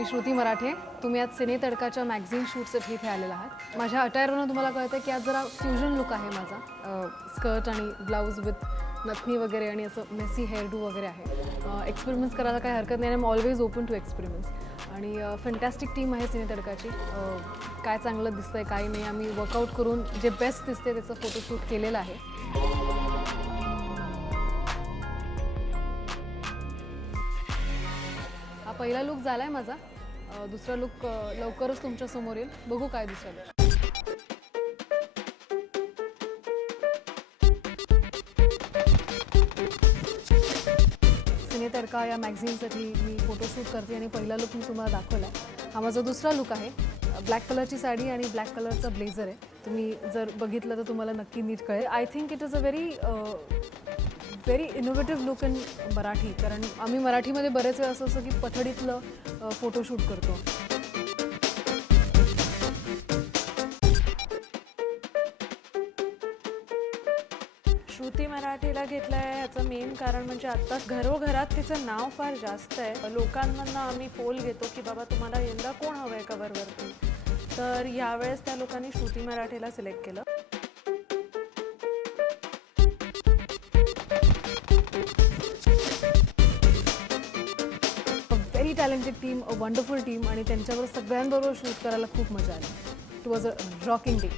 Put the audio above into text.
मी श्रुती मराठे. तुम्ही आज सिने तडकाच्या मॅगझिन शूटसाठी इथे आलेला आहात. माझ्या अटायरवरून तुम्हाला कळतं की आज जरा फ्युजन लुक आहे माझा. स्कर्ट आणि ब्लाऊज विथ नथनी वगैरे आणि असं मेसी हेअरडू वगैरे आहे. एक्सपेरिमेंट्स करायला काही हरकत नाही. I am always open to experiments. आणि फॅन्टॅस्टिक टीम आहे सिने तडकाची. काय चांगलं दिसतंय काय नाही आम्ही वर्कआउट करून जे बेस्ट दिसते त्याचं फोटोशूट केलेलं आहे. हा पहिला लुक झाला आहे माझा. दुसरा लुक लवकरच तुमच्या समोर येईल. बघू काय दुसरा लुक. सिने तडका या मॅगझिनसाठी मी फोटोशूट करते आणि पहिला लुक मी तुम्हाला दाखवला आहे. हा माझा दुसरा लुक आहे. ब्लॅक कलरची साडी आणि ब्लॅक कलरचा ब्लेझर आहे. तुम्ही जर बघितलं तर तुम्हाला नक्की नीट कळेल. I think it is a very innovative look in Marathi. कारण आम्ही मराठीमध्ये बरेच वेळा असं असं की पठडीतलं फोटोशूट करतो. श्रुती मराठीला घेतलं आहे ह्याचं मेन कारण म्हणजे आत्ताच घरोघरात तिचं नाव फार जास्त आहे. लोकांमधनं आम्ही पोल घेतो की बाबा तुम्हाला यंदा कोण हवं आहे कव्हरवरती. तर यावेळेस त्या लोकांनी श्रुती मराठीला सिलेक्ट केलं. Very talented team, a wonderful team आणि त्यांच्याबरोबर सगळ्यांबरोबर शूट करायला खूप मजा आली. It was a rocking day.